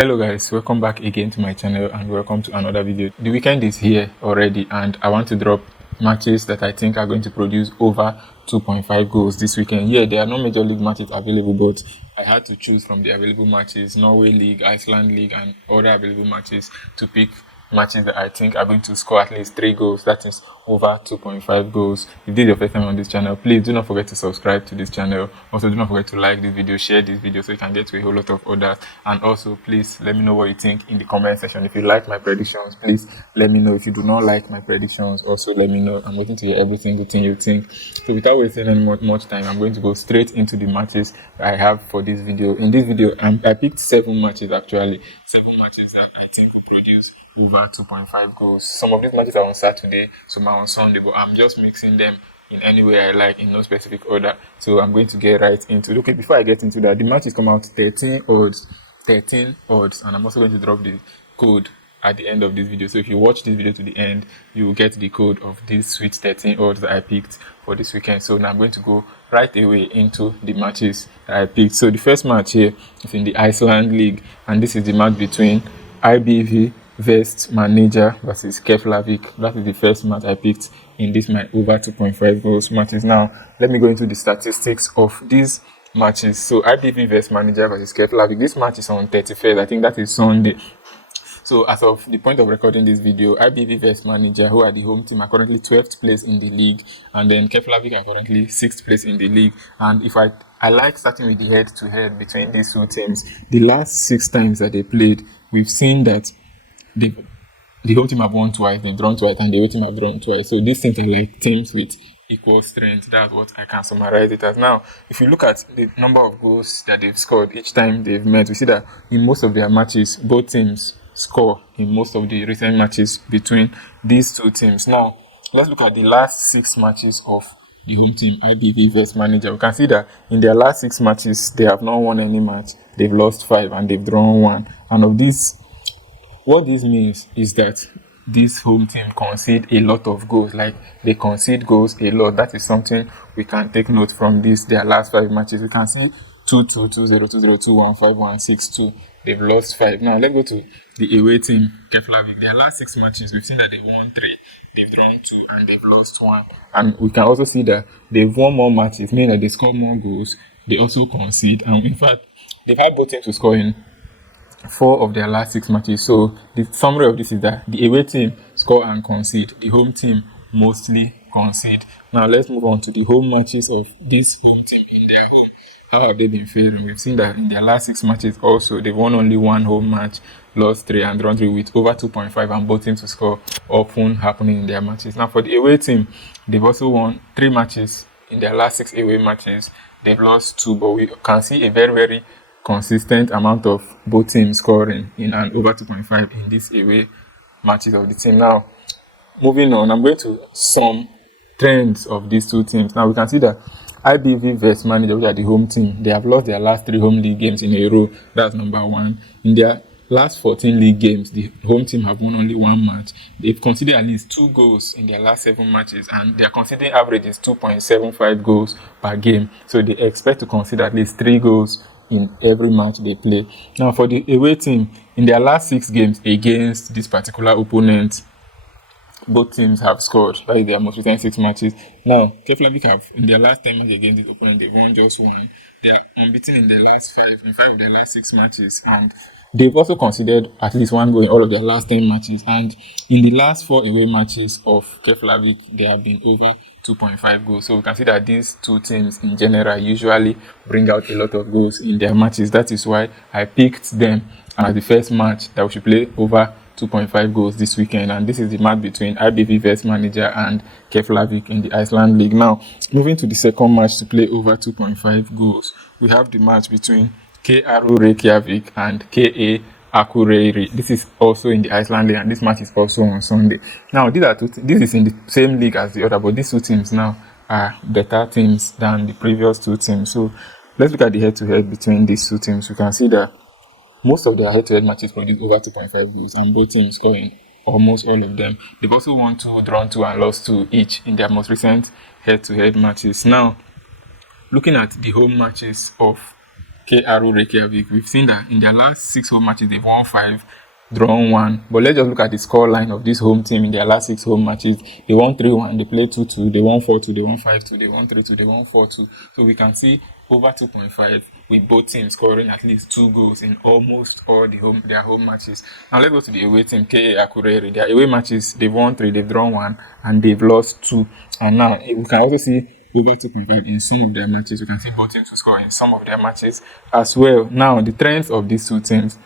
Hello guys, welcome back again to my channel and welcome to another video. The weekend is here already and I want to drop matches that I think are going to produce over 2.5 goals this weekend. Yeah, there are no major league matches available, but I had to choose from the available matches, Norway League, Iceland League and other available matches to pick matches that I think are going to score at least 3 goals, that is over 2.5 goals. If this is your first time on this channel, please do not forget to subscribe to this channel. Also, do not forget to like this video, share this video so you can get to a whole lot of others. And also, please let me know what you think in the comment section. If you like my predictions, please let me know. If you do not like my predictions, also let me know. I'm waiting to hear every single thing you think. So without wasting any much time, I'm going to go straight into the matches I have for this video. In this video, I picked 7 matches actually. 7 matches that I think will produce over 2.5 goals. Some of these matches are on Saturday, some are on Sunday, but I'm just mixing them in any way I like, in no specific order. So I'm going to get right into it. Okay, before I get into that, the matches come out 13 odds, and I'm also going to drop the code at the end of this video. So if you watch this video to the end, you will get the code of these sweet 13 odds that I picked for this weekend. So now I'm going to go right away into the matches that I picked. So the first match here is in the Iceland League, and this is the match between IBV Vest Manager versus Keflavik. That is the first match I picked in this my over 2.5 goals matches. Now let me go into the statistics of these matches. So IBV Vest Manager versus Keflavik, this match is on 31st, I think that is Sunday. So as of the point of recording this video, IBV Vest Manager, who are the home team, are currently 12th place in the league, and then Keflavik are currently 6th place in the league. And if I like starting with the head-to-head between these two teams. The last 6 times that they played, we've seen that the home team have won twice, they've drawn twice, and the away team have drawn twice. So these things are like teams with equal strength. That's what I can summarize it as. Now, if you look at the number of goals that they've scored each time they've met, we see that in most of their matches, both teams score in most of the recent matches between these two teams. Now, let's look at the last 6 matches of the home team, IBV Vest Manager. We can see that in their last 6 matches, they have not won any match. They've lost 5 and they've drawn 1. And of these, what this means is that this home team concede a lot of goals. Like, they concede goals a lot. That is something we can take note from their last 5 matches. We can see 2-2, 2-0, 2-0, 2-1, 5-1, 6-2. They've lost 5. Now let's go to the away team, Keflavik. Their last 6 matches, we've seen that they've won 3, they've drawn 2, and they've lost 1. And we can also see that they've won more matches, meaning that they score more goals. They also concede, and in fact, they've had both teams to score in 4 of their last 6 matches. So the summary of this is that the away team score and concede. The home team mostly concede. Now let's move on to the home matches of this home team in their home. How have they been faring? We've seen that in their last 6 matches also, they've won only 1 home match, lost 3 and drawn 3, with over 2.5 and both teams to score often happening in their matches. Now for the away team, they've also won 3 matches in their last 6 away matches. They've lost 2, but we can see a very, very consistent amount of both teams scoring in and over 2.5 in these away matches of the team. Now, moving on, I'm going to sum trends of these two teams. Now we can see that IBV Vest Manager, which are the home team, they have lost their last 3 home league games in a row. That's number 1. In their last 14 league games, the home team have won only 1 match. They've conceded at least 2 goals in their last 7 matches, and their conceding average is 2.75 goals per game. So they expect to concede at least 3 goals in every match they play. Now for the away team, in their last 6 games against this particular opponent, both teams have scored. That is their most recent 6 matches. Now, Keflavik have, in their last 10 matches against this opponent, they've won just 1. They are unbeaten in their last 5 of their last 6 matches. And they've also conceded at least 1 goal in all of their last 10 matches. And in the last 4 away matches of Keflavik, they have been over 2.5 goals. So we can see that these two teams in general usually bring out a lot of goals in their matches. That is why I picked them as the first match that we should play over 2.5 goals this weekend, and this is the match between IBV Vest Manager and Keflavik in the Iceland League. Now, moving to the second match to play over 2.5 goals, we have the match between KRU Reykjavik and KA Akureyri. This is also in the Iceland League, and this match is also on Sunday. Now, this is in the same league as the other, but these two teams now are better teams than the previous 2 teams. So let's look at the head-to-head between these 2 teams. We can see that most of their head-to-head matches produce over 2.5 goals, and both teams scoring almost all of them. They've also won 2, drawn 2, and lost 2 each in their most recent head-to-head matches. Now, looking at the home matches of KRO Reykjavik. We've seen that in their last 6 home matches, they've won 5, drawn 1. But let's just look at the score line of this home team in their last 6 home matches. They won 3-1, they played 2-2, they won 4-2, they won 5-2, they won 3-2, they won 4-2. So we can see over 2.5 with both teams scoring at least 2 goals in almost all their home matches. Now let's go to the away team, KA Akureyri. Their away matches, they've won 3, they've drawn 1, and they've lost 2. And now we can also see over 2.5 in some of their matches. We can see both teams to score in some of their matches as well. Now, the trends of these two teams.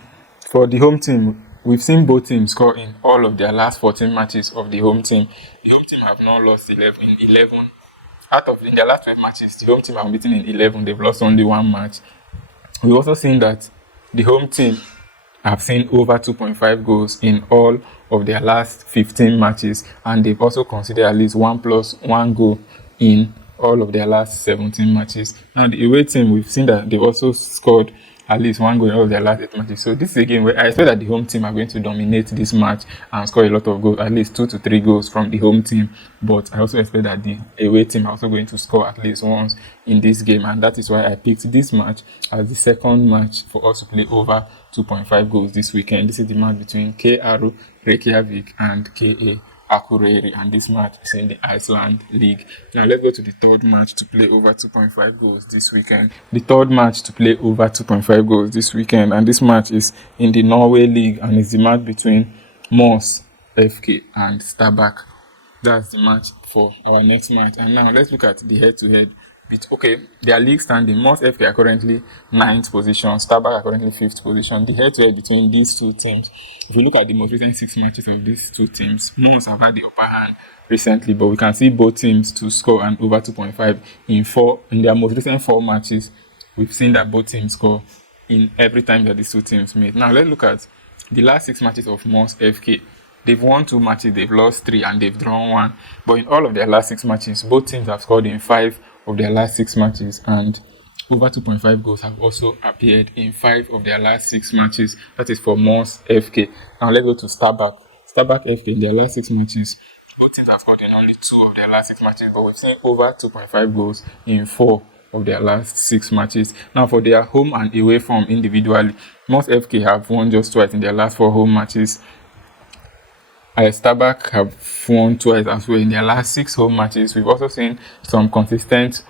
For the home team, we've seen both teams score in all of their last 14 matches of the home team. The home team have not lost 11 in their last 12 matches. The home team have beaten in 11. They've lost only 1 match. We've also seen that the home team have seen over 2.5 goals in all of their last 15 matches, and they've also considered at least 1+1 goal in all of their last 17 matches. Now, the away team, we've seen that they've also scored at least 1 goal in all of their last 8 matches. So this is a game where I expect that the home team are going to dominate this match and score a lot of goals, at least 2 to 3 goals from the home team. But I also expect that the away team are also going to score at least once in this game, and that is why I picked this match as the second match for us to play over 2.5 goals this weekend. This is the match between KRO Reykjavik and KA Akureyri, and this match is in the Iceland League. Now let's go to the third match to play over 2.5 goals this weekend. The third match to play over 2.5 goals this weekend, and this match is in the Norway League, and it's the match between Moss FK and Stabæk. That's the match for our next match. And now let's look at the head-to-head. Okay, their league standing, Moss FK are currently 9th position, Stabæk are currently 5th position. The head-to-head between these two teams, if you look at the most recent 6 matches of these two teams, Moss have had the upper hand recently, but we can see both teams to score an over 2.5 in their most recent 4 matches. We've seen that both teams score in every time that these two teams meet. Now let's look at the last 6 matches of Moss FK. They've won 2 matches, they've lost 3, and they've drawn 1. But in all of their last 6 matches, both teams have scored in 5 of their last 6 matches, and over 2.5 goals have also appeared in 5 of their last 6 matches. That is for Moss FK. Now let's go to Stabæk. Stabæk FK, in their last 6 matches, both teams have scored in only 2 of their last 6 matches, but we've seen over 2.5 goals in 4 of their last 6 matches. Now for their home and away form individually, Moss FK have won just twice in their last 4 home matches. Stabæk have won twice as well in their last 6 home matches. We've also seen some consistent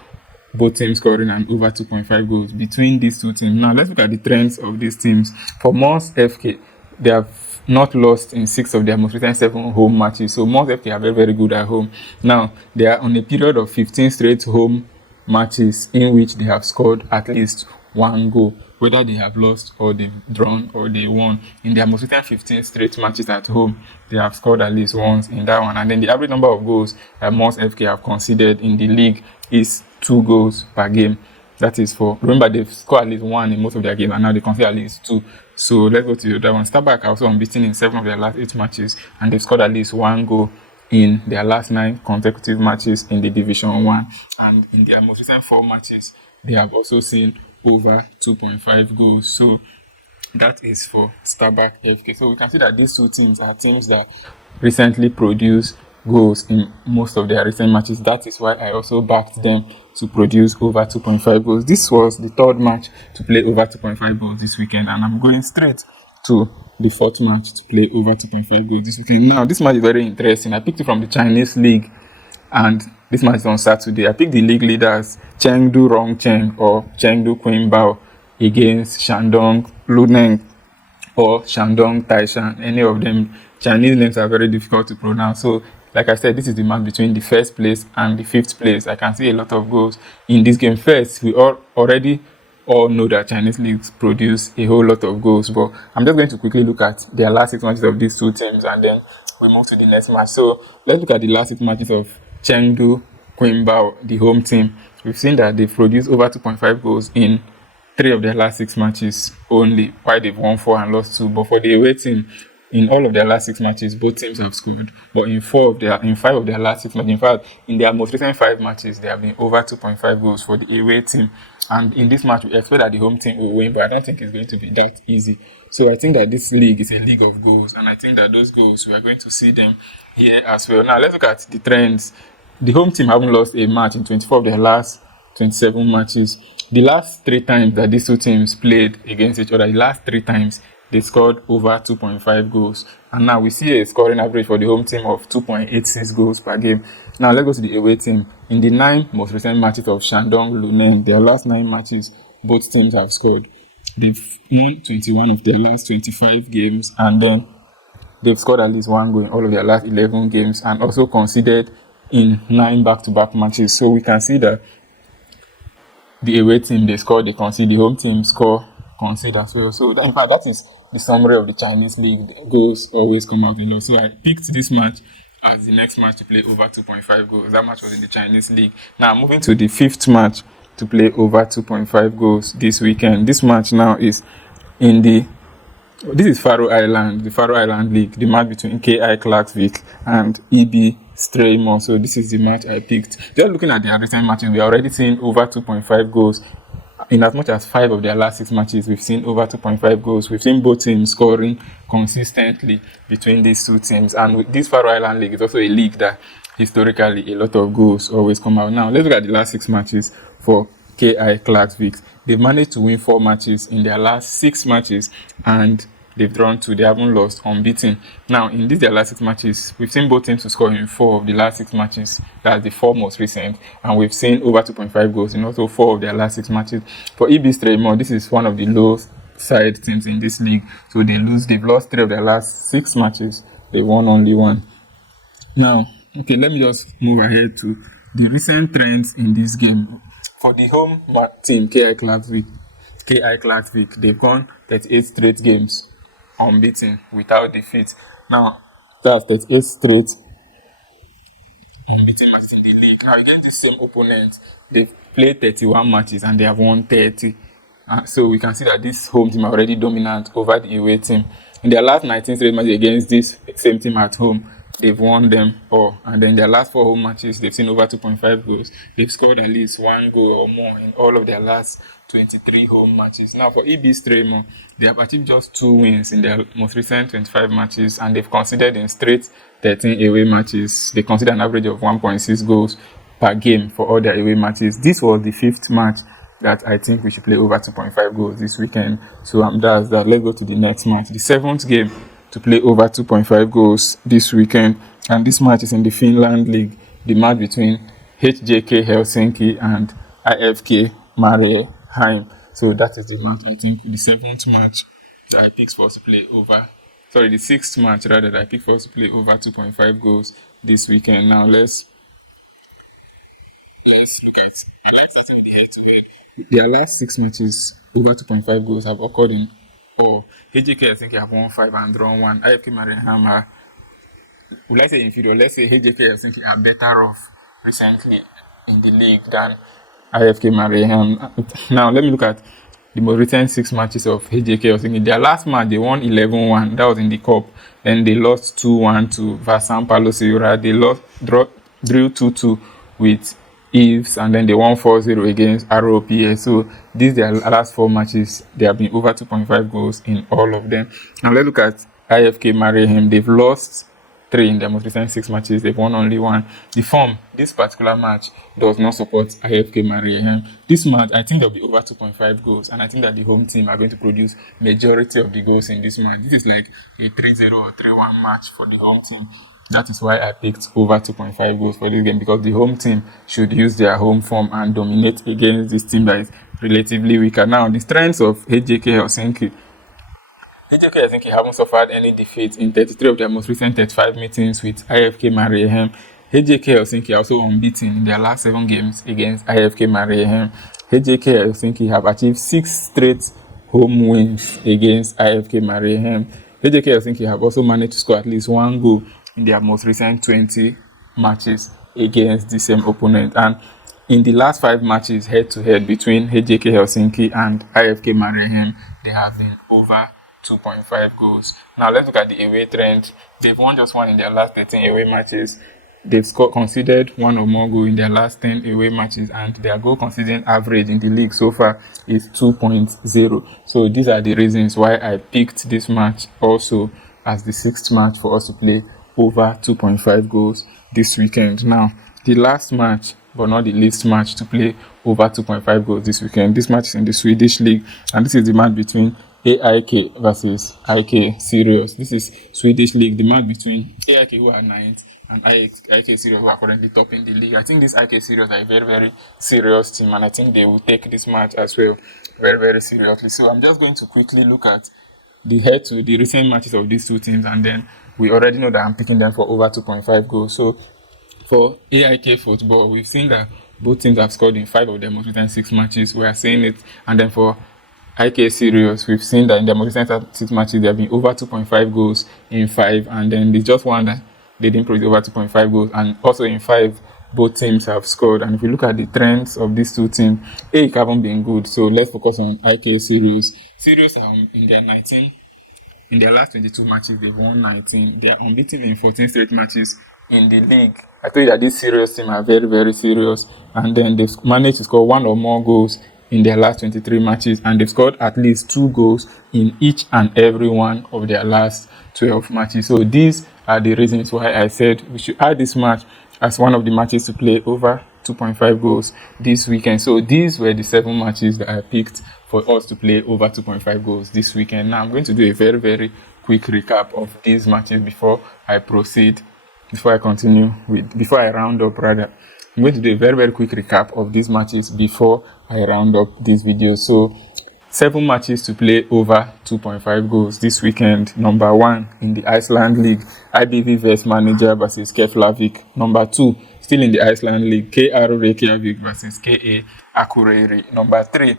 both teams scoring and over 2.5 goals between these two teams. Now let's look at the trends of these teams. For Moss FK, they have not lost in 6 of their most recent 7 home matches. So Moss FK are very, very good at home. Now they are on a period of 15 straight home matches in which they have scored at least 1 goal, whether they have lost or they've drawn or they won. In their most recent 15 straight matches at home, they have scored at least once in that one. And then the average number of goals that Moss FK have conceded in the league is 2 goals per game. That is remember, they've scored at least 1 in most of their games, and now they concede at least 2. So let's go to the other one. Stabæk are also unbeaten in 7 of their last 8 matches, and they've scored at least 1 goal in their last 9 consecutive matches in the Division 1. And in their most recent 4 matches, they have also seen over 2.5 goals. So that is for Stabæk FK. So we can see that these two teams are teams that recently produced goals in most of their recent matches. That is why I also backed them to produce over 2.5 goals. This was the third match to play over 2.5 goals this weekend, and I'm going straight to the fourth match to play over 2.5 goals this weekend. Now, this match is very interesting. I picked it from the Chinese league, and this match is on Saturday. I picked the league leaders Chengdu Rongcheng or Chengdu Qingbao against Shandong Luneng or Shandong Taishan. Any of them, Chinese names are very difficult to pronounce. So, like I said, this is the match between the 1st place and the 5th place. I can see a lot of goals in this game. First, we already all know that Chinese leagues produce a whole lot of goals, but I'm just going to quickly look at their last 6 matches of these two teams, and then we move to the next match. So let's look at the last 6 matches of Chengdu Qingbao, the home team. We've seen that they've produced over 2.5 goals in 3 of their last 6 matches only, while they've won 4 and lost 2. But for the away team, in all of their last 6 matches, both teams have scored. But in 5 of their last 6 matches, in fact, in their most recent 5 matches, they have been over 2.5 goals for the away team. And in this match, we expect that the home team will win, but I don't think it's going to be that easy. So I think that this league is a league of goals, and I think that those goals, we are going to see them here as well. Now, let's look at the trends. The home team haven't lost a match in 24 of their last 27 matches. the last 3 times that these two teams played against each other, the last 3 times they scored over 2.5 goals. And now we see a scoring average for the home team of 2.86 goals per game. Now let's go to the away team. In the 9 most recent matches of Shandong Luneng, their last 9 matches, both teams have scored. They've won 21 of their last 25 games, and then they've scored at least 1 goal in all of their last 11 games, and also conceded in 9 back-to-back matches. So we can see that the away team, they score, they concede. The home team score, concede as well. So in fact, that is the summary of the Chinese league. Goals always come out in low. So I picked this match as the next match to play over 2.5 goals. That match was in the Chinese league. Now moving to the 5th match to play over 2.5 goals this weekend. This match now is in this is Faroe Island, the Faroe Island League, the match between KI Klaksvik and EB Straymore. So this is the match I picked. Just looking at their recent matches, we are already seeing over 2.5 goals. In as much as 5 of their last 6 matches, we've seen over 2.5 goals. We've seen both teams scoring consistently between these two teams. And this Faroe Island League is also a league that historically a lot of goals always come out. Now let's look at the last 6 matches for KI Klaksvik. They've managed to win 4 matches in their last 6 matches, and they've drawn 2. They haven't lost, unbeaten. Now, in their last 6 matches, we've seen both teams to score in 4 of the last 6 matches. That's the 4 most recent. And we've seen over 2.5 goals in also 4 of their last 6 matches. For EB Straymore, this is one of the low side teams in this league. So they've lost 3 of their last 6 matches. They won only 1. Now, okay, let me just move ahead to the recent trends in this game. For the home team, KI Klaksvik, they've gone 38 straight games unbeaten without defeat. Now, that's 38 straight unbeaten matches in the league. Now, against the same opponent, they've played 31 matches and they have won 30. So we can see that this home team are already dominant over the away team. In their last 19 straight matches against this same team at home, they've won them all. And then their last 4 home matches, they've seen over 2.5 goals. They've scored at least 1 goal or more in all of their last 23 home matches. Now for EB Straymore, they have achieved just 2 wins in their most recent 25 matches, and they've conceded in straight 13 away matches. They conceded an average of 1.6 goals per game for all their away matches. This was the 5th match that I think we should play over 2.5 goals this weekend. So that's that. Let's go to the next match, the 7th game to play over 2.5 goals this weekend. And this match is in the Finland League, the match between HJK Helsinki and IFK Mariehamn. So that is the match, I think, the 7th match that I picked for us to play over. Sorry, the 6th match rather that I picked for us to play over 2.5 goals this weekend. Now let's look at, I like starting with the head-to-head. Their last 6 matches over 2.5 goals have occurred in all. HJK I think have won 5 and drawn 1. IFK Mariehamn are, would I say inferior? Let's say HJK I think are better off recently in the league than IFK Mariehamn. Now let me look at the most recent 6 matches of HJK Helsinki. Their last match they won 11-1. That was in the cup. Then they lost 2-1 to Vasan Palloseura. They drew 2-2 with Eves, and then they won 4-0 against ROPS. So these their last 4 matches, they have been over 2.5 goals in all of them. Now let's look at IFK Mariehamn. They've lost 3 in their most recent 6 matches. They've won only 1. The form, this particular match, does not support IFK Mariehamn. This match, I think there'll be over 2.5 goals, and I think that the home team are going to produce majority of the goals in this match. This is like a 3-0 or 3-1 match for the home team. That is why I picked over 2.5 goals for this game, because the home team should use their home form and dominate against this team that is relatively weaker. Now, the strengths of HJK Helsinki. HJK Helsinki haven't suffered any defeat in 33 of their most recent 35 meetings with IFK Mariehamn. HJK Helsinki are also unbeaten in their last 7 games against IFK Mariehamn. HJK Helsinki have achieved 6 straight home wins against IFK Mariehamn. HJK Helsinki have also managed to score at least 1 goal in their most recent 20 matches against the same opponent. And in the last 5 matches head-to-head between HJK Helsinki and IFK Mariehamn, they have been over 2.5 goals. Now let's look at the away trend. They've won just 1 in their last 13 away matches. They've conceded 1 or more goal in their last 10 away matches, and their goal conceding average in the league so far is 2.0. So these are the reasons why I picked this match also as the 6th match for us to play over 2.5 goals this weekend. Now, the last match but not the least match to play over 2.5 goals this weekend. This match is in the Swedish league, and this is the match between AIK versus IK Sirius. This is Swedish league, the match between AIK, who are ninth, and IK Sirius, who are currently top in the league. I think this IK Sirius are a very, very serious team, and I think they will take this match as well very, very seriously. So I'm just going to quickly look at the recent matches of these two teams, and then we already know that I'm picking them for over 2.5 goals. So for AIK football, we've seen that both teams have scored in 5 of their most recent 6 matches. We are saying it. And then for IK Sirius, we've seen that in their most recent 6 matches, there have been over 2.5 goals in 5. And then there's just one that they didn't produce over 2.5 goals. And also in 5, both teams have scored. And if you look at the trends of these two teams, AIK haven't been good. So let's focus on IK Sirius. Sirius in their last 22 matches, they've won 19. They are unbeaten in 14 straight matches in the league. I told you that this serious team are very, very serious, and then they've managed to score 1 or more goals in their last 23 matches, and they've scored at least 2 goals in each and every one of their last 12 matches. So these are the reasons why I said we should add this match as one of the matches to play over 2.5 goals this weekend. So these were the 7 matches that I picked for us to play over 2.5 goals this weekend. Now I'm going to do a very, very quick recap of these matches before I round up rather. I'm going to do a very, very quick recap of these matches before I round up this video. So 7 matches to play over 2.5 goals this weekend. Number 1 in the Iceland League, IBV vs Manager versus Keflavik. Number 2, still in the Iceland League, KR Reykjavik versus KA Akureyri. Number 3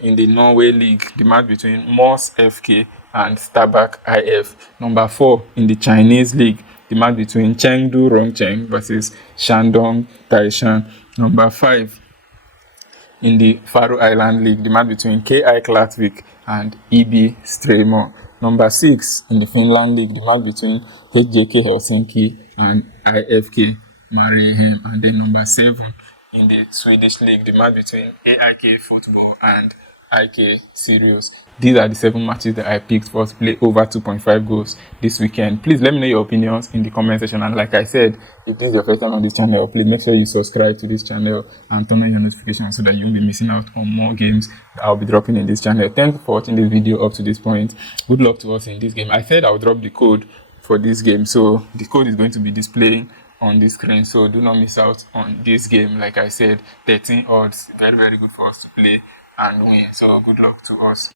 in the Norway League, the match between Moss FK and Stabak IF. Number 4 in the Chinese League, the match between Chengdu Rongcheng versus Shandong Taishan. Number 5 in the Faroe Island League, the match between KI Klatvik and EB Stremo. Number 6 in the Finland League, the match between HJK Helsinki and IFK Mariehamn. And then number 7 in the Swedish League, the match between AIK Football and IK Sirius. These are the 7 matches that I picked for us to play over 2.5 goals this weekend. Please let me know your opinions in the comment section. And like I said, if this is your first time on this channel, please make sure you subscribe to this channel and turn on your notifications so that you won't be missing out on more games that I'll be dropping in this channel. Thanks for watching this video up to this point. Good luck to us in this game. I said I'll drop the code for this game, so the code is going to be displaying on the screen, so do not miss out on this game. Like I said, 13 odds, very, very good for us to play and win. So good luck to us.